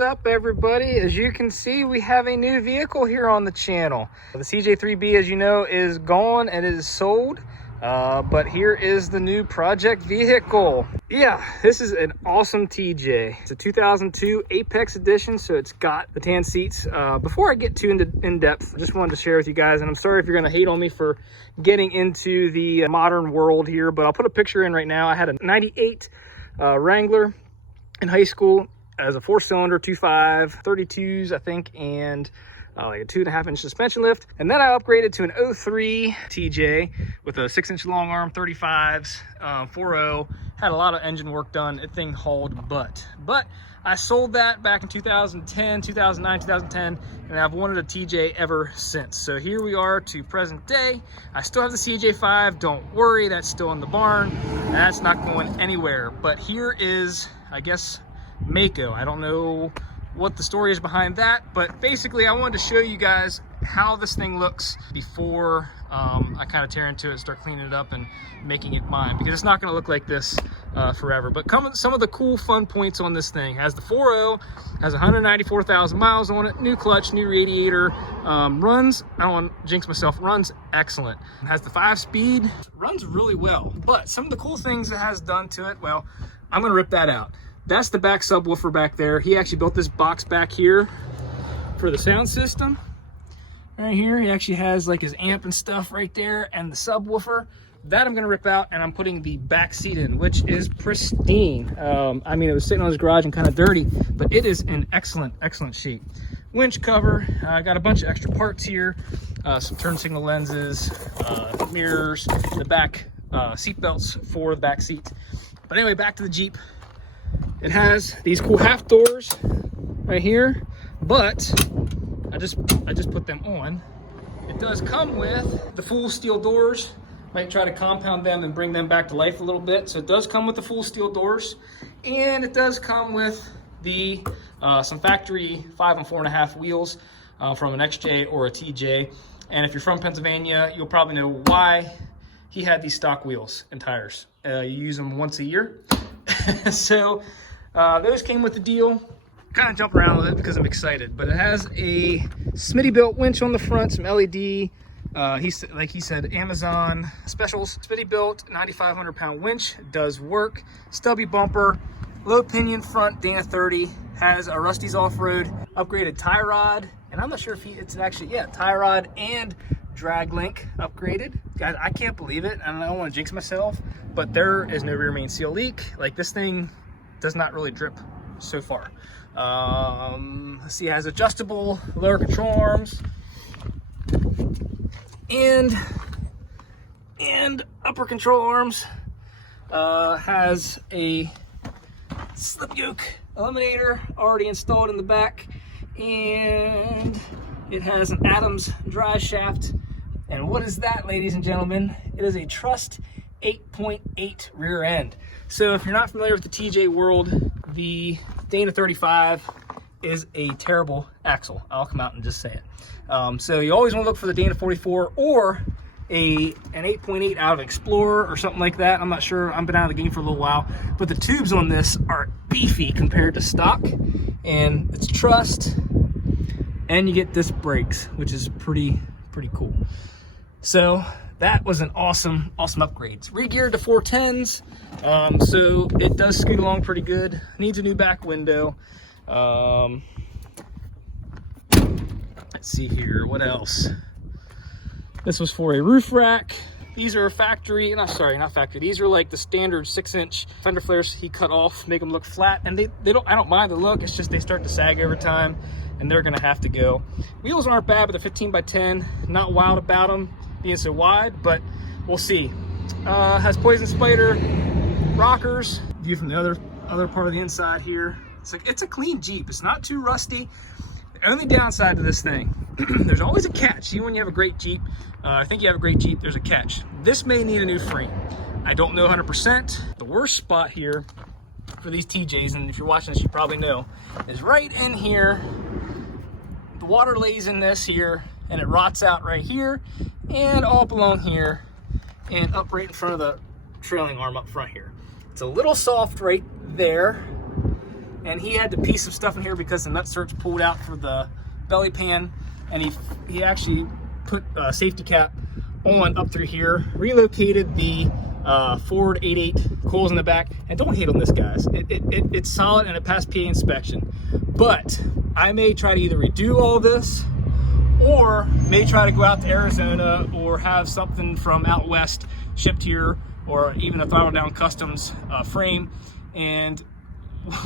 What's up, everybody? As you can see, we have a new vehicle here on the channel. The CJ3B, as you know, is gone and it is sold. But here is the new project vehicle. Yeah, this is an awesome TJ. It's a 2002 Apex edition, so it's got the tan seats. Before I get too in depth, I just wanted to share with you guys, and I'm sorry if you're gonna hate on me for getting into the modern world here, but I'll put a picture in right now. I had a 98 Wrangler in high school as a 4-cylinder, 2.5, 32s, I think, and like a 2.5-inch suspension lift. And then I upgraded to an 03 TJ with a 6-inch long arm, 35s, 4.0. Had a lot of engine work done. That thing hauled butt. But I sold that back in 2010, 2009, 2010, and I've wanted a TJ ever since. So here we are to present day. I still have the CJ5. Don't worry, that's still in the barn. That's not going anywhere. But here is, I guess, Mako. I don't know what the story is behind that, but basically I wanted to show you guys how this thing looks before I kind of tear into it, start cleaning it up and making it mine, because it's not going to look like this forever. But some of the cool fun points on this thing: has the 4.0, has 194,000 miles on it, new clutch, new radiator, runs, I don't want to jinx myself, runs excellent. It has the 5-speed, runs really well. But some of the cool things it has done to it, well, I'm going to rip that out. That's the back subwoofer back there. He actually built this box back here for the sound system. Right here, he actually has like his amp and stuff right there, and the subwoofer. That I'm gonna rip out, and I'm putting the back seat in, which is pristine. I mean, it was sitting on his garage and kind of dirty, but it is in excellent shape. Winch cover, I got a bunch of extra parts here, some turn signal lenses, mirrors, the back seat belts for the back seat. But anyway, back to the Jeep. It has these cool half doors right here, but I just put them on. It does come with the full steel doors. Might try to compound them and bring them back to life a little bit. So it does come with the full steel doors, and it does come with the some factory 5 and 4.5 wheels from an XJ or a TJ. And if you're from Pennsylvania, you'll probably know why he had these stock wheels and tires. You use them once a year. So those came with the deal. Kind of jump around with it because I'm excited, but it has a Smittybilt winch on the front, some LED. Like he said, Amazon specials. Smittybilt 9,500 pound winch, does work. Stubby bumper, low pinion front, Dana 30, has a Rusty's Off-Road upgraded tie rod, and I'm not sure if it's actually, yeah, tie rod and drag link upgraded. Guys, I can't believe it, and I don't want to jinx myself, but there is no rear main seal leak. Like, this thing does not really drip so far. Let's see, it has adjustable lower control arms and upper control arms. Has a slip yoke eliminator already installed in the back, and it has an Adams drive shaft. And what is that, ladies and gentlemen? It is a Trust 8.8 rear end. So if you're not familiar with the TJ world, the Dana 35 is a terrible axle. I'll come out and just say it. So you always want to look for the Dana 44 or an 8.8 out of Explorer or something like that. I'm not sure. I've been out of the game for a little while, but the tubes on this are beefy compared to stock, and it's Trust, and you get disc brakes, which is pretty cool. So that was an awesome upgrade. It's re-geared to 410s, so it does scoot along pretty good. Needs a new back window. Let's see here, what else? This was for a roof rack. These are factory, not factory. These are like the standard 6-inch fender flares he cut off, make them look flat, and they don't. I don't mind the look. It's just they start to sag over time, and they're gonna have to go. Wheels aren't bad, but the 15x10, not wild about them being so wide, but we'll see. Has Poison Spider rockers. View from the other part of the inside here. It's a clean Jeep. It's not too rusty. The only downside to this thing, there's always a catch. Even when you have a great Jeep, I think you have a great Jeep, there's a catch. This may need a new frame. I don't know 100%. The worst spot here for these TJs, and if you're watching this, you probably know, is right in here. The water lays in this here, and it rots out right here, and all up along here, and up right in front of the trailing arm up front here. It's a little soft right there, and he had to piece some stuff in here because the nut certs pulled out for the belly pan, and he actually put a safety cap on up through here, relocated the Ford 8.8 coils in the back, and don't hate on this, guys. It's solid and it passed PA inspection, but I may try to either redo all this or may try to go out to Arizona or have something from out west shipped here, or even a throttle down customs frame, and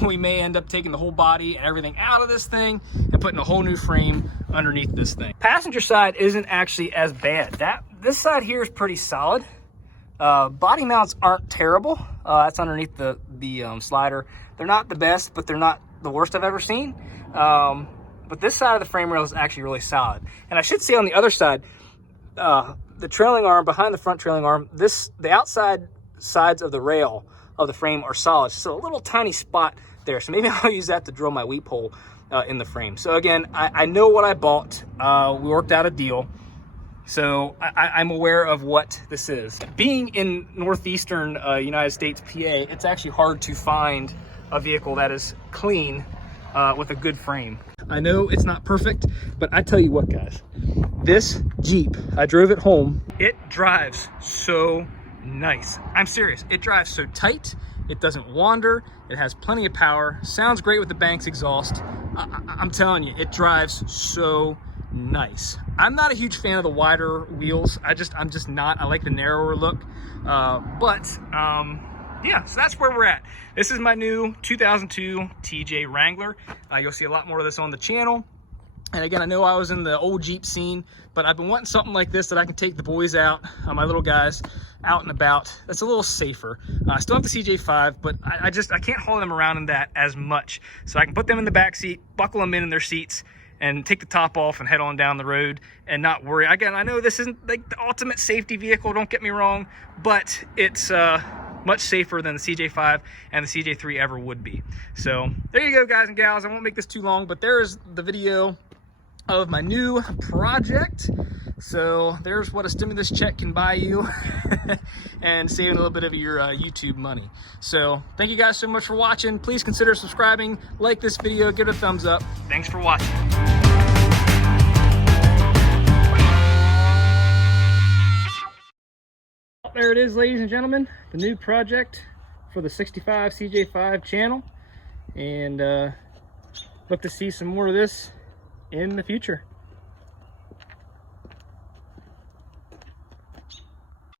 we may end up taking the whole body and everything out of this thing and putting a whole new frame underneath this thing. Passenger side isn't actually as bad. This side here is pretty solid. Body mounts aren't terrible. That's underneath the slider. They're not the best, but they're not the worst I've ever seen. But this side of the frame rail is actually really solid. And I should say on the other side, the trailing arm, behind the front trailing arm, the outside sides of the rail of the frame are solid. So a little tiny spot there. So maybe I'll use that to drill my weep hole in the frame. So again, I know what I bought. We worked out a deal. So I'm aware of what this is. Being in northeastern United States, PA, it's actually hard to find a vehicle that is clean with a good frame. I know it's not perfect, but I tell you what, guys, this Jeep, I drove it home. It drives so nice. I'm serious. It drives so tight. It doesn't wander. It has plenty of power. Sounds great with the Banks exhaust. I'm telling you, it drives so nice. I'm not a huge fan of the wider wheels. I'm just not. I like the narrower look. Yeah, so that's where we're at. This is my new 2002 TJ Wrangler. You'll see a lot more of this on the channel. And again, I know I was in the old Jeep scene, but I've been wanting something like this that I can take the boys out, my little guys, out and about. That's a little safer. I still have the CJ5, but I can't haul them around in that as much. So I can put them in the back seat, buckle them in their seats, and take the top off and head on down the road and not worry. Again, I know this isn't like the ultimate safety vehicle, don't get me wrong, but it's much safer than the CJ5 and the CJ3 ever would be. So there you go, guys and gals. I won't make this too long, but there's the video of my new project. So there's what a stimulus check can buy you and saving a little bit of your YouTube money. So thank you guys so much for watching. Please consider subscribing, like this video, give it a thumbs up. Thanks for watching. There it is, ladies and gentlemen, the new project for the 65 CJ5 channel, and look to see some more of this in the future.